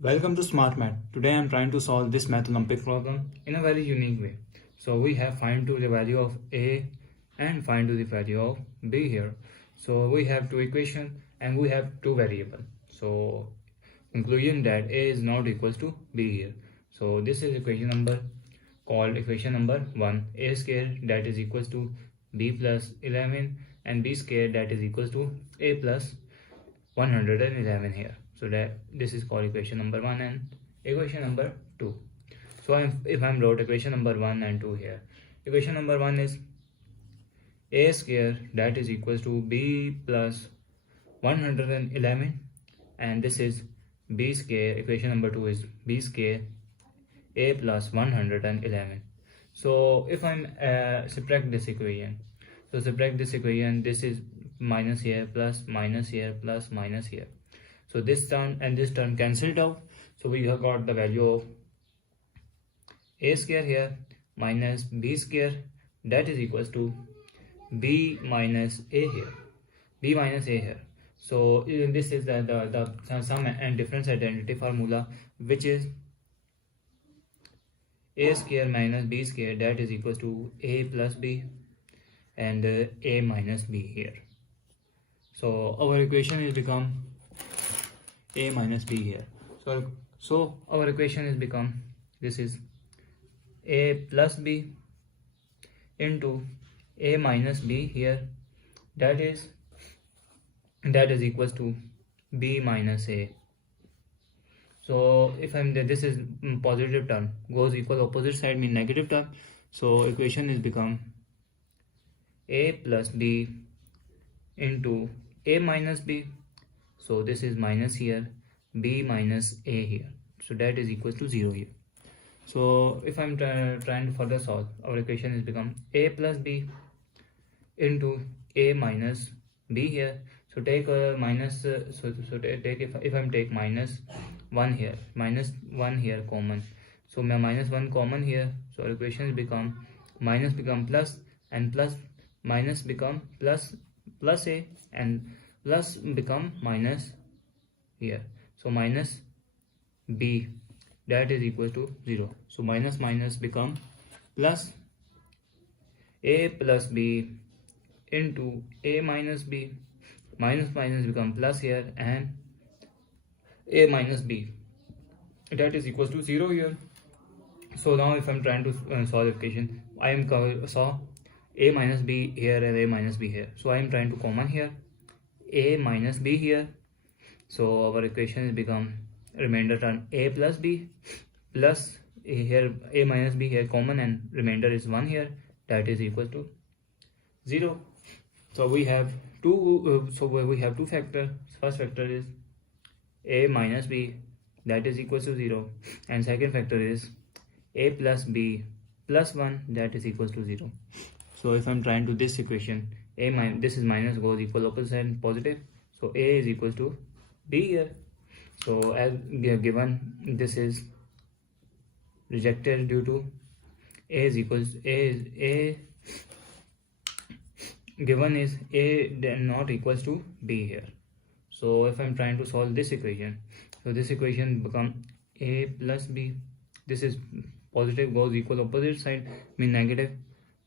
Welcome to Smart Math. Today I am trying to solve this math Olympic problem in a very unique way. So we have find to the value of A and find to the value of B here. So we have two equations and we have two variables. So conclusion that A is not equals to B here. So this is equation number called equation number 1. A square that is equals to B plus 11 and B square that is equals to A plus 111 here. So that this is called equation number 1 and equation number 2. So if I'm wrote equation number 1 and 2 here, equation number 1 is A square that is equals to B plus 111 and this is B square. Equation number 2 is B square A plus 111. So if I'm subtract this equation, so subtract this equation, this is minus here plus minus here plus minus here. So this term and this term cancelled out. So we have got the value of A square here minus B square that is equals to B minus A here. B minus A here. So this is the sum and difference identity formula, which is A square minus B square that is equals to A plus B and A minus B here. So our equation is become A minus B here. So our equation is become, this is A plus B into A minus B here, that is equals to B minus A. So if I'm there, this is positive term goes equal opposite side mean negative term. So equation is become A plus B into A minus B. So this is minus here, B minus A here. So that is equals to 0 here. So if I'm trying to further solve, our equation is become A plus B into A minus B here. So take minus, take if I'm take minus 1 here common. So my minus 1 common here. So our equation is become minus become plus and plus minus become plus A and plus become minus here. So minus B that is equal to 0. So minus minus become plus, A plus B into A minus B, minus minus become plus here and A minus B that is equals to 0 here. So now if I'm trying to solve the equation, I am saw A minus B here and A minus B here. So I am trying to common here A minus B here. So our equation is become remainder term A plus B plus here A minus B here common and remainder is 1 here, that is equal to 0. So we have two factors. First factor is A minus B that is equal to 0 and second factor is A plus B plus 1 that is equal to 0. So if I'm trying to this equation, this is minus goes equal opposite side positive. So A is equal to B here. So as given, this is rejected due to A is equals A given is A not equals to B here. So if I'm trying to solve this equation, so this equation become A plus B. This is positive goes equal opposite side mean negative,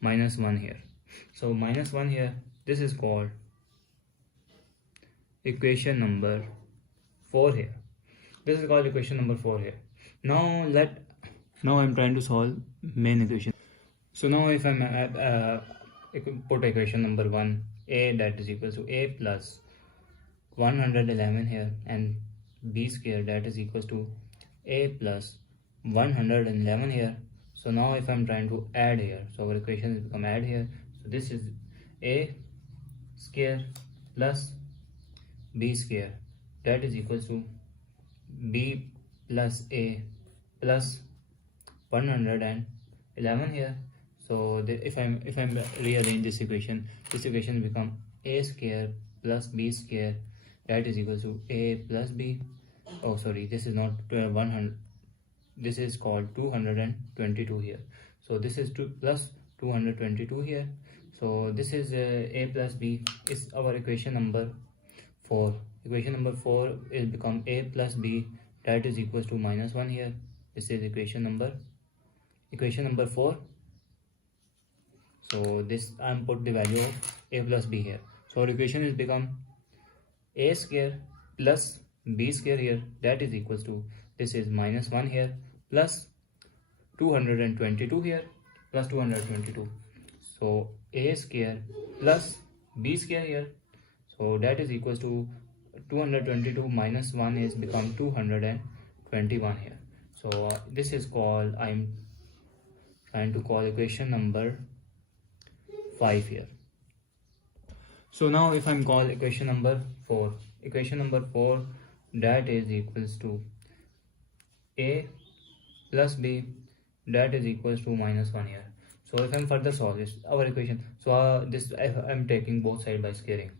minus 1 here. So minus 1 here, this is called equation number 4 here. This is called equation number 4 here. Now I'm trying to solve main equation. So now if I'm put equation number 1, A that is equal to A plus 111 here and B square that is equals to A plus 111 here. So now if I'm trying to add here, so our equation is become add here. So this is A square plus B square that is equals to B plus A plus 111 here. So if I'm rearrange this equation become A square plus B square that is equals to A plus B. Oh sorry, this is not 100. This is called 222 here. So this is 2 plus 222 here. So this is A plus B is our equation number 4. Equation number 4 is become A plus B that is equals to minus 1 here. This is equation number 4. So this I'm put the value of a plus b here. So our equation is become a square plus b square here, that is equals to, this is minus 1 here plus 222 here plus 222. So a square plus b square here, so that is equals to 222 minus 1 is become 221 here. So this is called, I'm trying to call equation number 5 here. So now if I'm call equation number 4, that is equals to a plus b, that is equals to minus 1 here. So if I'm further solve this our equation, so this I'm taking both side by squaring,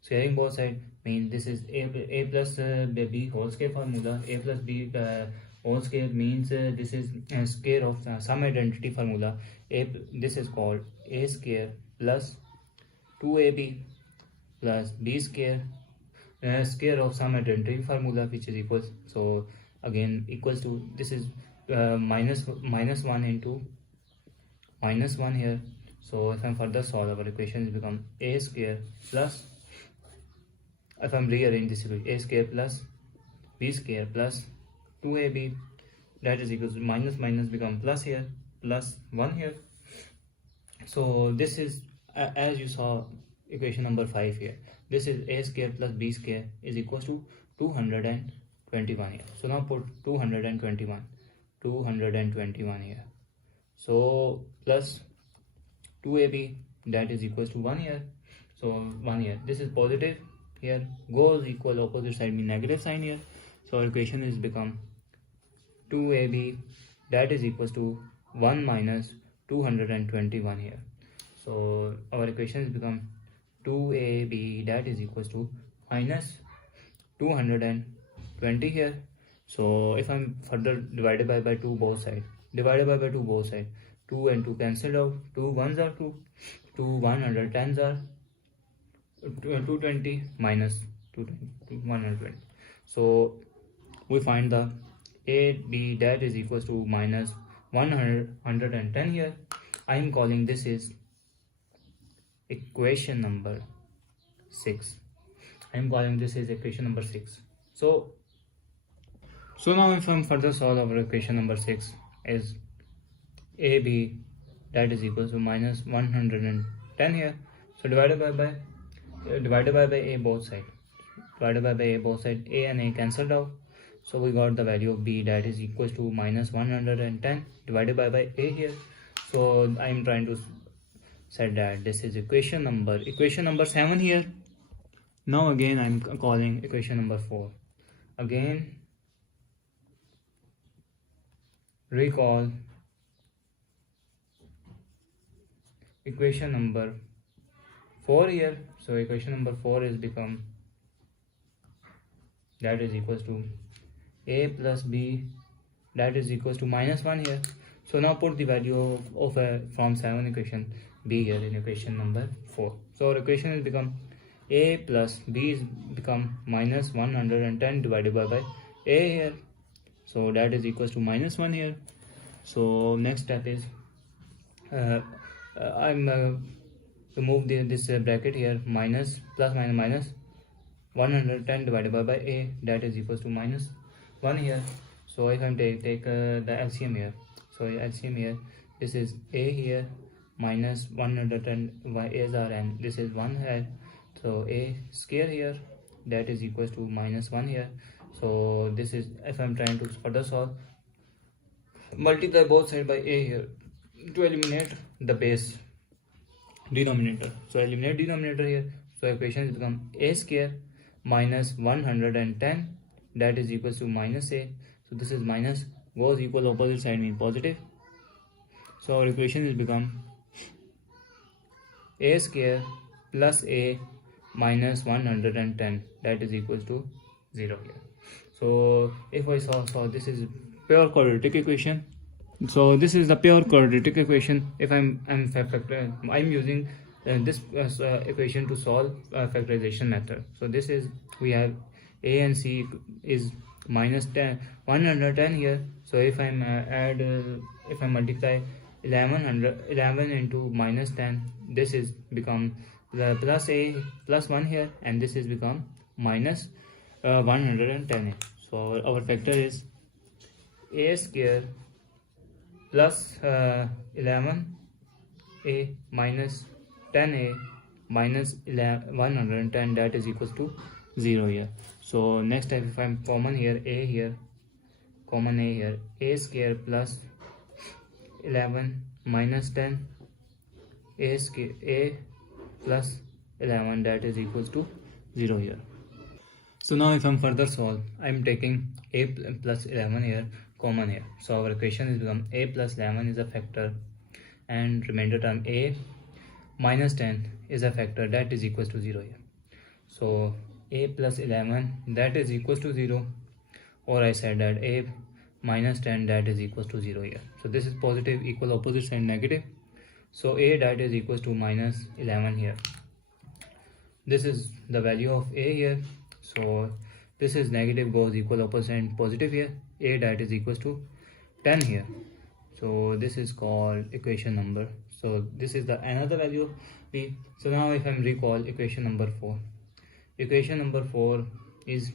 squaring both side means this is a plus b whole square formula. A plus b whole square means this is square of some identity formula. This is called a square plus 2ab plus b square, square of some identity formula, which is equals, so again equals to, this is minus 1 into minus 1 here. So if I'm further solve our equation, it become a square plus, if I'm rearrange this equation, a square plus b square plus 2ab, that is equals to minus become plus here, plus 1 here. So this is as you saw equation number 5 here. This is a square plus b square is equals to 221 here. So now put 221 here. So plus 2ab, that is equals to 1 here. So 1 here, this is positive here, goes equal opposite side mean negative sign here. So our equation is become 2ab, that is equals to 1 minus 221 here. So our equation is become 2ab, that is equals to minus 220 here. So if I'm further divided by 2 both side, 2 and 2 cancelled out, 2 1s are 2, 2 110s are 220 minus 120. So we find the ab, that is equals to minus 110 here. I am calling this is equation number 6. I am calling this is equation number 6. So now if I'm further solve our equation number 6 is ab, that is equals to minus 110 here. So divided by a both side, a and a cancelled out. So we got the value of b, that is equals to minus 110 divided by a here. So I am trying to set that this is equation number 7 here. Now again I am calling equation number 4. Again recall equation number 4 here. So equation number 4 is become, that is equals to a plus b, that is equals to minus 1 here. So now put the value of from 7 equation b here in equation number 4. So our equation is become a plus b is become minus 110 divided by a here. So that is equals to minus 1 here. So next step is I'm remove this bracket here, minus plus minus 110 divided by a, that is equals to minus 1 here. So if I'm take the LCM here, so LCM here, this is a here minus 110 y a's are, and this is 1 here. So a square here, that is equals to minus 1 here. So this is, if I'm trying to further solve, multiply both side by a here to eliminate the base denominator. So eliminate denominator here. So equation is become a square minus 110, that is equals to minus a. So this is minus goes equal opposite side mean positive. So our equation is become a square plus a minus 110, that is equals to 0 here. So if I saw this is pure quadratic equation. So this is the pure quadratic equation. If I'm using this equation to solve factorization method. So this is, we have a and c is minus 10 110 here. So if I'm if I multiply 11 into minus 10, this is become the plus a plus 1 here, and this is become minus 110. So our factor is a square plus 11a minus 10a minus 110, that is equals to 0 here. So next time if I'm common here, common a here, a square plus 11 minus 10 a square a plus 11, that is equals to 0 here. So now if I'm further solve, I'm taking a plus 11 here common here. So our equation is become a plus 11 is a factor, and remainder term a minus 10 is a factor, that is equals to 0 here. So a plus 11, that is equals to 0, or I said that a minus 10, that is equals to 0 here. So this is positive, equal opposite sign negative. So a, that is equals to minus 11 here. This is the value of a here. So this is negative goes equal opposite and positive here. A, that is equals to 10 here. So this is called equation number. So this is the another value of b. So now if I recall equation number 4, equation number 4 is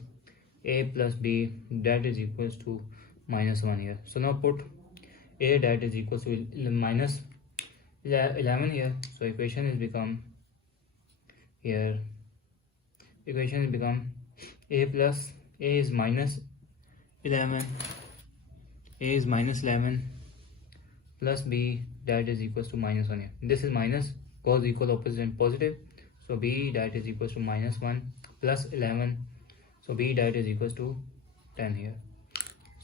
a plus b, that is equals to minus 1 here. So now put a, that is equals to minus 11 here. So equation is become here, equation is become a plus a is minus 11, a is minus 11 plus b, that is equals to minus 1 here. This is minus goes equal opposite and positive. So b, that is equals to minus 1 plus 11. So b, that is equals to 10 here.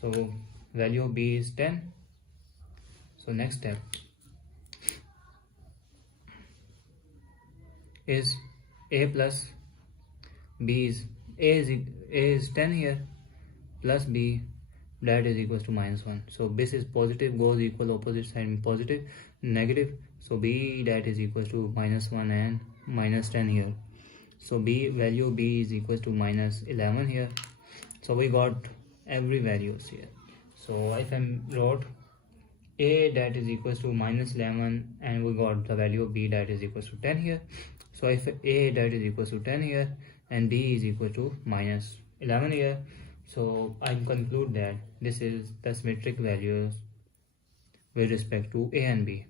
So value of b is 10. So next step is a plus b is a is 10 here plus b, that is equals to minus 1. So this is positive goes equal opposite sign positive negative. So b, that is equals to minus 1 and minus 10 here. So b, value b is equals to minus 11 here. So we got every values here. So if I wrote a, that is equals to minus 11, and we got the value of b, that is equals to 10 here. So if a, that is equals to 10 here, and b is equal to minus 11 here, so I conclude that this is the symmetric values with respect to a and b.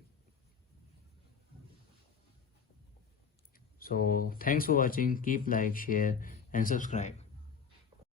So thanks for watching. Keep like, share and subscribe.